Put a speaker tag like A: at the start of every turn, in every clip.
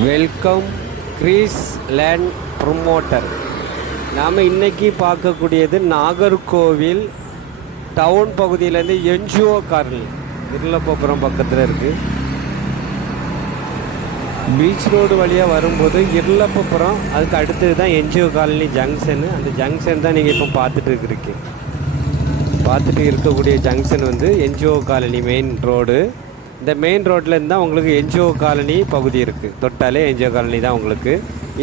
A: Welcome Greece land promoter. நாம் இன்றைக்கி பார்க்கக்கூடியது நாகர்கோவில் டவுன் பகுதியிலேருந்து என்ஜிஓ கார்னி இருளப்பபுரம் பக்கத்தில் இருக்குது பீச் ரோடு வழியாக வரும்போது இருளப்பபுரம் அதுக்கு அடுத்தது தான் என்ஜிஓ காலனி ஜங்ஷனு. அந்த ஜங்ஷன் தான் நீங்கள் இப்போ பார்த்துட்டு இருக்கிறீங்க பார்த்துட்டு இருக்கக்கூடிய ஜங்ஷன் வந்து என்ஜிஓ காலனி மெயின் ரோடு இந்த மெயின் ரோட்லேருந்து தான் உங்களுக்கு என்ஜிஓ காலனி பகுதி இருக்குது தொட்டாலே என்ஜிஓ காலனி தான் உங்களுக்கு.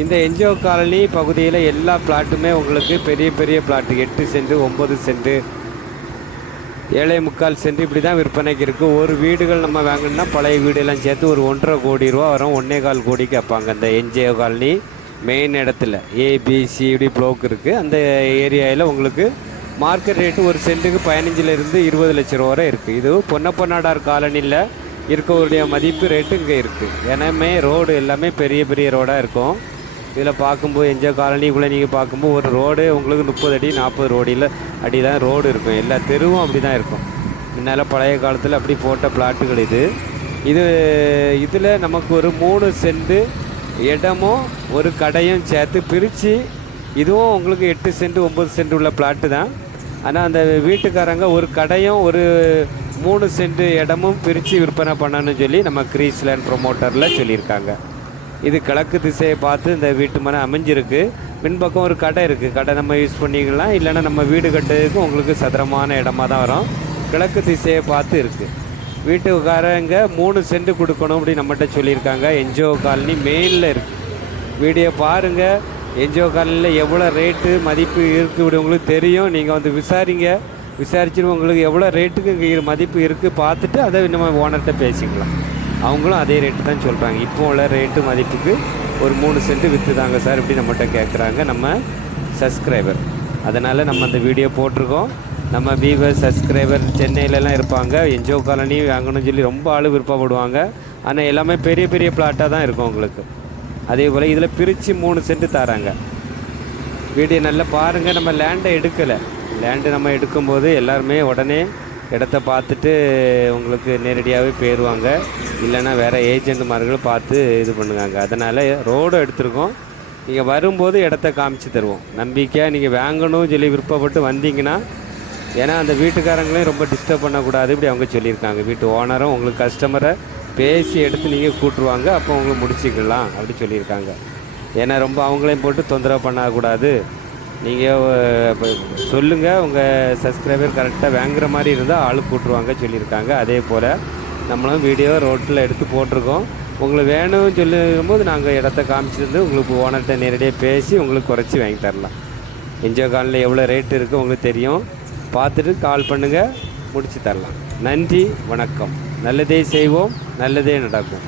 A: இந்த என்ஜிஓ காலனி பகுதியில் எல்லா பிளாட்டுமே உங்களுக்கு பெரிய பெரிய பிளாட்டு எட்டு சென்ட் ஒம்பது சென்ட் ஏழை முக்கால் சென்ட் இப்படி தான் விற்பனைக்கு இருக்குது ஒரு வீடுகள் நம்ம வாங்கணும்னா பழைய வீடெல்லாம் சேர்த்து ஒரு ஒன்றரை கோடி ரூபா வரும். ஒன்றே கால் கோடி கேட்பாங்க அந்த என்ஜிஓ காலனி மெயின் இடத்துல. ஏபிசிடி ப்ளோக் இருக்குது அந்த ஏரியாவில் உங்களுக்கு மார்க்கெட் ரேட்டு ஒரு சென்ட்டுக்கு பதினஞ்சிலிருந்து இருபது லட்ச ரூபா வரை இருக்குது இது பொன்னப்பநாடார் காலனியில் இருக்கக்கூடிய மதிப்பு ரேட்டு இங்கே இருக்குது ஏன்னாமே ரோடு எல்லாமே பெரிய பெரிய ரோடாக இருக்கும். இதில் பார்க்கும்போது என்ஜிஓ காலனிக்குள்ளே நீங்கள் பார்க்கும்போது ஒரு ரோடு உங்களுக்கு முப்பது அடி நாற்பது ரோடியில் அடி தான் ரோடு இருக்கும். எல்லா தெருவும் அப்படி தான் இருக்கும். முன்னால் பழைய காலத்தில் அப்படி போட்ட பிளாட்டுகள் இது. இது இதில் நமக்கு ஒரு மூணு சென்ட்டு இடமும் ஒரு கடையும் சேர்த்து பிரித்து இதுவும் உங்களுக்கு எட்டு சென்ட் ஒம்பது சென்ட் உள்ள பிளாட்டு தான். ஆனால் அந்த வீட்டுக்காரங்க ஒரு கடையும் ஒரு மூணு சென்ட் இடமும் பிரித்து விற்பனை பண்ணணும்னு சொல்லி நம்ம கிரீஸ்லேண்ட் ப்ரொமோட்டரில் சொல்லியிருக்காங்க. இது கிழக்கு திசையை பார்த்து இந்த வீட்டு மனை அமைஞ்சிருக்கு. பின்பக்கம் ஒரு கடை இருக்குது கடை நம்ம யூஸ் பண்ணிக்கலாம் இல்லைன்னா நம்ம வீடு கட்டுறதுக்கு உங்களுக்கு சதுரமான இடமா தான் வரும். கிழக்கு திசையை பார்த்து இருக்குது வீட்டுக்காரங்க மூணு சென்ட் கொடுக்கணும் அப்படின்னு நம்மகிட்ட சொல்லியிருக்காங்க. என்ஜிஓ காலனி மெயினில் இருக்குது வீடியோ பாருங்கள் என்ஜிஓ காலனியில் எவ்வளோ ரேட்டு மதிப்பு இருக்குது இப்படி உங்களுக்கு தெரியும். நீங்கள் வந்து விசாரிங்க. விசாரிச்சுட்டு உங்களுக்கு எவ்வளோ ரேட்டுக்கு இங்கே மதிப்பு இருக்குது பார்த்துட்டு அதை நம்ம ஓனர்கிட்ட பேசிக்கலாம். அவங்களும் அதே ரேட்டு தான் சொல்கிறாங்க. இப்போ உள்ள ரேட்டு மதிப்புக்கு ஒரு மூணு சென்ட் விற்றுதாங்க சார் இப்படி நம்மகிட்ட கேட்குறாங்க நம்ம சப்ஸ்கிரைபர். அதனால் நம்ம அந்த வீடியோ போட்டிருக்கோம். நம்ம வீவர் சப்ஸ்கிரைபர் சென்னையிலலாம் இருப்பாங்க. என்ஜோ காலனி வாங்கணும்னு சொல்லி ரொம்ப ஆள் விருப்பப்படுவாங்க. ஆனால் எல்லாமே பெரிய பெரிய பிளாட்டாக தான் இருக்கும் உங்களுக்கு. அதே போல் இதில் பிரித்து மூணு சென்ட் தராங்க. வீடியோ நல்லா பாருங்கள் நம்ம லேண்டை எடுக்கலை. லேண்டு நம்ம எடுக்கும்போது எல்லாருமே உடனே இடத்த பார்த்துட்டு உங்களுக்கு நேரடியாகவே போயிடுவாங்க. இல்லைன்னா வேறு ஏஜென்ட்மார்கள் பார்த்து இது பண்ணுவாங்க. அதனால் ரோடு எடுத்திருக்கோம். நீங்கள் வரும்போது இடத்த காமிச்சு தருவோம். நம்பிக்கையாக நீங்கள் வாங்கணும்னு சொல்லி விருப்பப்பட்டு வந்தீங்கன்னா ஏன்னா அந்த வீட்டுக்காரங்களையும் ரொம்ப டிஸ்டர்ப் பண்ணக்கூடாது இப்படி அவங்க சொல்லியிருக்காங்க. வீட்டு ஓனரும் உங்களுக்கு கஸ்டமரை பேசி எடுத்து நீங்கள் கூட்டுருவாங்க. அப்போ உங்களுக்கு முடிச்சிக்கலாம். அப்படி சொல்லியிருக்காங்க. ஏன்னா ரொம்ப அவங்களையும் போட்டு தொந்தரவு பண்ணக்கூடாது. நீங்கள் சொல்லுங்கள் உங்கள் சப்ஸ்கிரைபர் கரெக்டாக வாங்குற மாதிரி இருந்தால் ஆள் கூட்டுருவாங்க சொல்லியிருக்காங்க. அதே போல் நம்மளும் வீடியோ ரோட்டில் எடுத்து போட்டிருக்கோம். உங்களுக்கு வேணும்னு சொல்லும்போது நாங்கள் இடத்த காமிச்சிருந்து உங்களுக்கு ஓனர்கிட்ட நேரடியாக பேசி உங்களுக்கு குறைச்சி வாங்கி தரலாம். இஞ்சோ காலில் எவ்வளோ ரேட் இருக்குது உங்களுக்கு தெரியும். பார்த்துட்டு கால் பண்ணுங்கள் முடிச்சு தரலாம். நன்றி வணக்கம். நல்லதே செய்வோம். நல்லதே நடக்கும்.